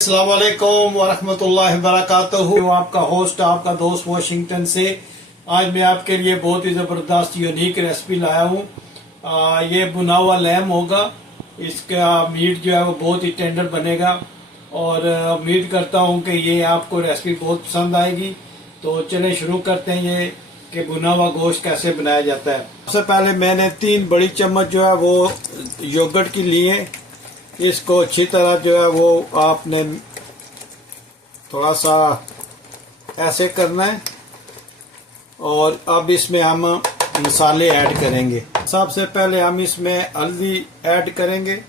अस्सलाम वालेकुम वरहमतुल्लाहि वबरकातुहू। आपका होस्ट आपका दोस्त वाशिंगटन से। आज मैं आपके लिए बहुत ही ज़बरदस्त यूनिक रेसिपी लाया हूँ। ये भुना हुआ लैम होगा। इसका मीट जो है वो बहुत ही टेंडर बनेगा और उम्मीद करता हूँ कि ये आपको रेसिपी बहुत पसंद आएगी। तो चलें शुरू करते हैं ये कि भुना हुआ गोश्त कैसे बनाया जाता है। सबसे पहले मैंने 3 बड़ी चम्मच जो है वो योगर्ट की लिए। इसको अच्छी तरह जो है वो आपने थोड़ा सा ऐसे करना है और अब इसमें हम मसाले ऐड करेंगे। सबसे पहले हम इसमें हल्दी ऐड करेंगे।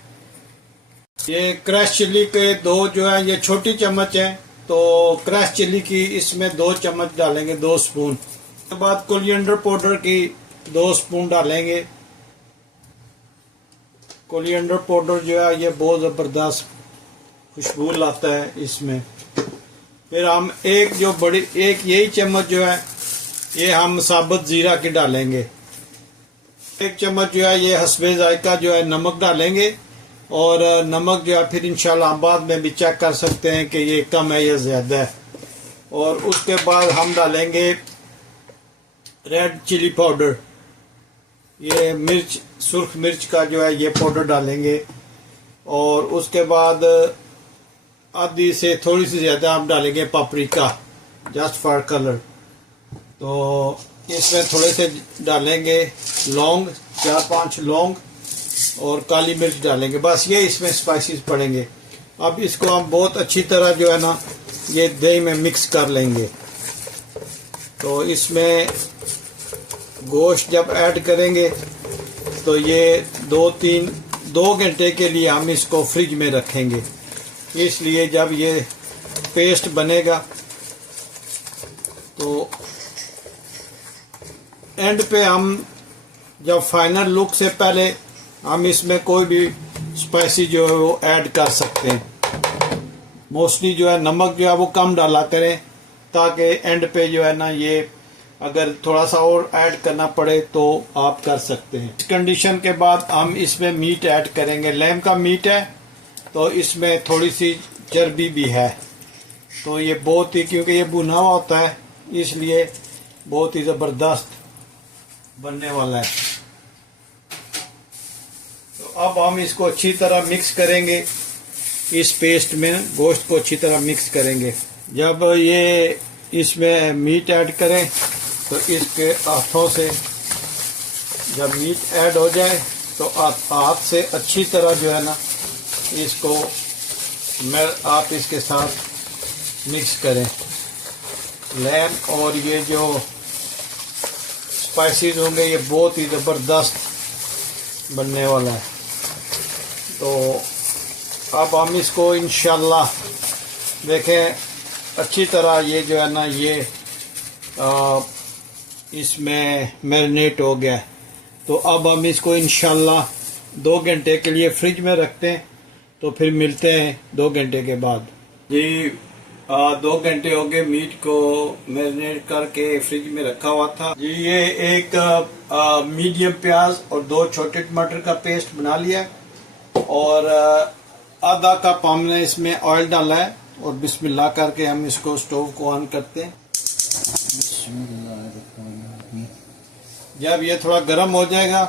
ये क्रश चिल्ली के 2 जो है ये छोटी चम्मच है, तो क्रश चिल्ली की इसमें 2 चम्मच डालेंगे, 2 स्पून। उसके बाद कोरिएंडर पाउडर की 2 स्पून डालेंगे। कोरिएंडर पाउडर जो है ये बहुत ज़बरदस्त खुशबू लाता है इसमें। फिर हम एक यही चम्मच जो है ये हम साबुत जीरा की डालेंगे। 1 चम्मच जो है ये हस्बे जायका जो है नमक डालेंगे और नमक जो है फिर इंशाल्लाह बाद में भी चेक कर सकते हैं कि ये कम है या ज़्यादा है। और उसके बाद हम डालेंगे रेड चिली पाउडर, ये मिर्च सुर्ख मिर्च का जो है ये पाउडर डालेंगे। और उसके बाद आधी से थोड़ी सी ज़्यादा हम डालेंगे पापरिका, जस्ट फॉर कलर। तो इसमें थोड़े से डालेंगे लौंग, 4-5 लौंग और काली मिर्च डालेंगे। बस ये इसमें स्पाइसेस पड़ेंगे। अब इसको हम बहुत अच्छी तरह जो है ना ये दही में मिक्स कर लेंगे। तो इसमें गोश्त जब ऐड करेंगे तो ये 2 घंटे के लिए हम इसको फ्रिज में रखेंगे। इसलिए जब ये पेस्ट बनेगा तो एंड पे हम जब फाइनल लुक से पहले हम इसमें कोई भी स्पाइसी जो है वो ऐड कर सकते हैं। मोस्टली जो है नमक जो है वो कम डाला करें ताकि एंड पे जो है ना ये अगर थोड़ा सा और ऐड करना पड़े तो आप कर सकते हैं। इस कंडीशन के बाद हम इसमें मीट ऐड करेंगे। लैम का मीट है तो इसमें थोड़ी सी चर्बी भी है, तो ये बहुत ही, क्योंकि ये भुना हुआ होता है इसलिए बहुत ही ज़बरदस्त बनने वाला है। तो अब हम इसको अच्छी तरह मिक्स करेंगे। इस पेस्ट में गोश्त को अच्छी तरह मिक्स करेंगे। जब ये इसमें मीट ऐड करें तो इसके हाथों से जब मीट ऐड हो जाए तो हाथ से अच्छी तरह जो है ना इसको आप इसके साथ मिक्स करें। लैम और ये जो स्पाइसेस होंगे ये बहुत ही ज़बरदस्त बनने वाला है। तो अब हम इसको इंशाल्लाह देखें अच्छी तरह ये जो है ना ये इसमें मैरिनेट हो गया है। तो अब हम इसको इंशाल्लाह 2 घंटे के लिए फ्रिज में रखते हैं। तो फिर मिलते हैं 2 घंटे के बाद। जी 2 घंटे हो गए मीट को मैरिनेट करके फ्रिज में रखा हुआ था। जी ये एक मीडियम प्याज और 2 छोटे टमाटर का पेस्ट बना लिया और आधा कप हमने इसमें ऑयल डाला है। और बिस्मिल्लाह करके हम इसको स्टोव को ऑन करते हैं। जब ये थोड़ा गर्म हो जाएगा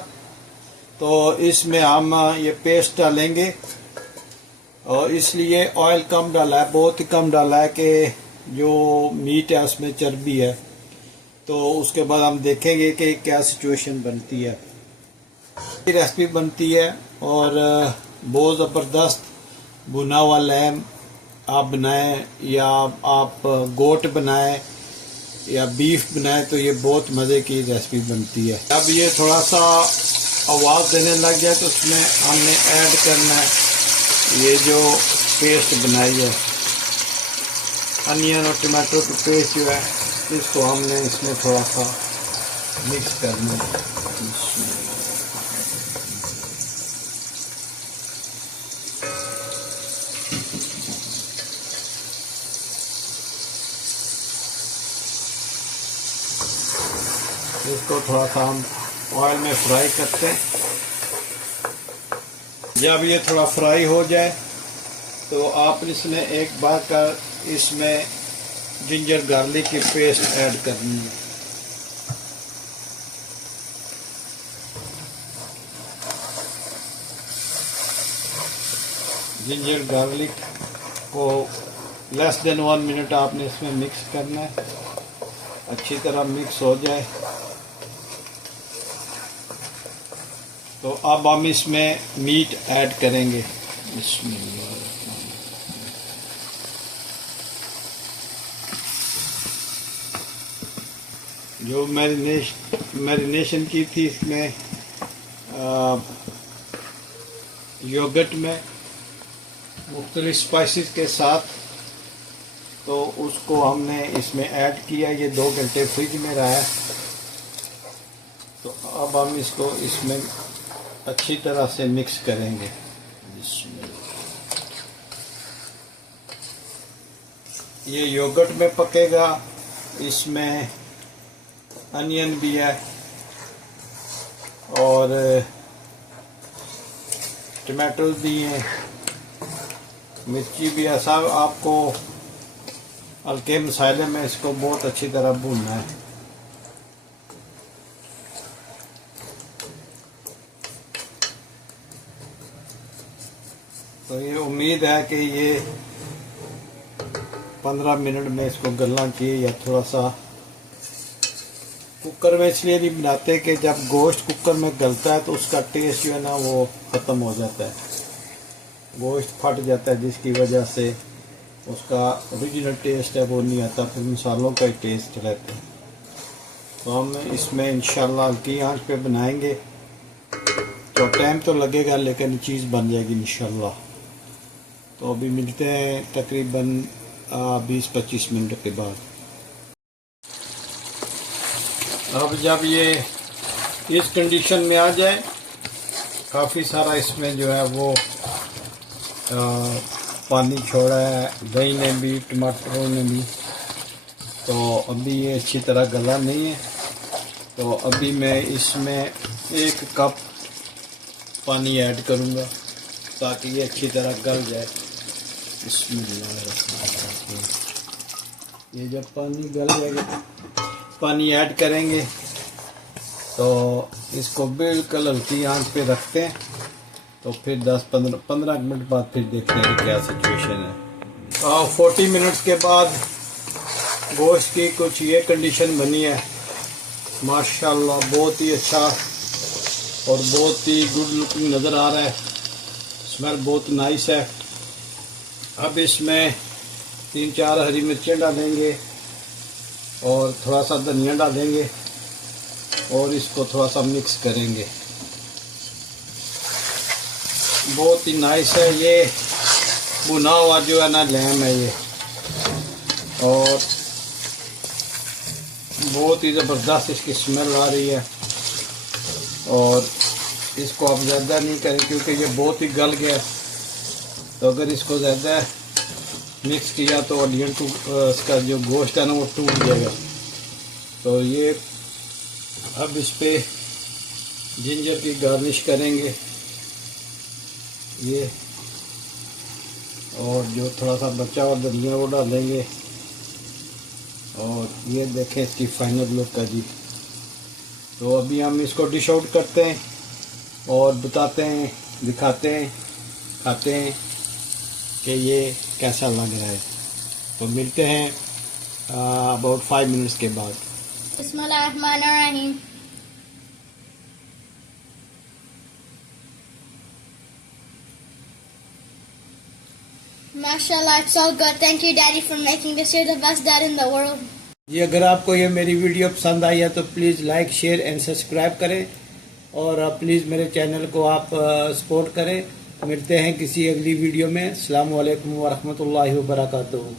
तो इसमें हम ये पेस्ट डालेंगे। और इसलिए ऑयल कम डाला है, बहुत ही कम डाला है कि जो मीट है उसमें चर्बी है। तो उसके बाद हम देखेंगे कि क्या सिचुएशन बनती है। ये रेसिपी बनती है और बहुत ज़बरदस्त भुना हुआ लैम आप बनाएं या आप गोट बनाएं या बीफ बनाएं तो ये बहुत मज़े की रेसिपी बनती है। अब ये थोड़ा सा आवाज़ देने लग जाए तो उसमें हमने ऐड करना है ये जो पेस्ट बनाई है, अनियन और टमाटो की पेस्ट जो है इसको हमने इसमें थोड़ा सा मिक्स करना है। इसको थोड़ा सा हम ऑयल में फ्राई करते हैं। जब ये थोड़ा फ्राई हो जाए तो आप इसमें एक बार कर इसमें जिंजर गार्लिक की पेस्ट ऐड करनी है। जिंजर गार्लिक को लेस देन 1 मिनट आपने इसमें मिक्स करना है, अच्छी तरह मिक्स हो जाए। तो अब हम इसमें मीट ऐड करेंगे। जो मैरिनेशन की थी इसमें योगर्ट में मुख्तलिफ स्पाइसेस के साथ, तो उसको हमने इसमें ऐड किया। ये 2 घंटे फ्रिज में रहा है। तो अब हम इसको इसमें अच्छी तरह से मिक्स करेंगे। ये योगर्ट में पकेगा, इसमें अनियन भी है और टमाटो भी हैं, मिर्ची भी है। सब आपको हल्के मसाले में इसको बहुत अच्छी तरह भूनना है। तो ये उम्मीद है कि ये 15 मिनट में इसको गलना चाहिए, या थोड़ा सा कुकर में इसलिए नहीं बनाते कि जब गोश्त कुकर में गलता है तो उसका टेस्ट जो है ना वो ख़त्म हो जाता है, गोश्त फट जाता है, जिसकी वजह से उसका ओरिजिनल टेस्ट है वो नहीं आता, फिर मसालों का ही टेस्ट रहता है। तो हम इसमें इंशाल्लाह हल्की आंच पे बनाएंगे, तो टाइम तो लगेगा लेकिन चीज़ बन जाएगी इंशाल्लाह। तो अभी मिलते हैं तकरीबन 20-25 मिनट के बाद। अब जब ये इस कंडीशन में आ जाए, काफ़ी सारा इसमें जो है वो पानी छोड़ा है, दही ने भी टमाटरों ने भी, तो अभी ये अच्छी तरह गला नहीं है। तो अभी मैं इसमें 1 कप पानी ऐड करूँगा ताकि ये अच्छी तरह गल जाए। इसमें ये जब पानी गल जाएगा, पानी ऐड करेंगे तो इसको बिल्कुल हल्की आंच पे रखते हैं। तो फिर 10-15 मिनट बाद फिर देखते हैं क्या सिचुएशन है। 40 मिनट्स के बाद गोश्त की कुछ ये कंडीशन बनी है, माशाल्लाह बहुत ही अच्छा और बहुत ही गुड लुकिंग नज़र आ रहा है, स्मेल बहुत नाइस है। अब इसमें 3-4 हरी मिर्चें डालेंगे और थोड़ा सा धनिया डालेंगे और इसको थोड़ा सा मिक्स करेंगे। बहुत ही नाइस है, ये भुना हुआ जो है ना लैम है ये, और बहुत ही ज़बरदस्त इसकी स्मेल आ रही है। और इसको आप ज़्यादा नहीं करें क्योंकि ये बहुत ही गल गया, तो अगर इसको ज़्यादा मिक्स किया तो ऑनियन इसका जो गोश्त है ना वो टूट जाएगा। तो ये अब इस पे जिंजर की गार्निश करेंगे ये, और जो थोड़ा सा बचा हुआ धनिया वो डालेंगे। और ये देखें इसकी फाइनल लुक है जी। तो अभी हम इसको डिश आउट करते हैं और बताते हैं, दिखाते हैं, खाते हैं कि ये कैसा लग रहा है। तो मिलते हैं अबाउट 5 मिनट्स के बाद। बिस्मिल्लाहिर्रहमानिर्रहीम। Mashallah, it's so good. Thank you, Daddy, for making this. You're the best dad in the world. जी, अगर आपको ये मेरी वीडियो पसंद आई है तो please like, share and subscribe करें, और प्लीज़ मेरे चैनल को आप सपोर्ट करें। मिलते हैं किसी अगली वीडियो में। अस्सलाम वालेकुम व रहमतुल्लाहि व बरकातुहू।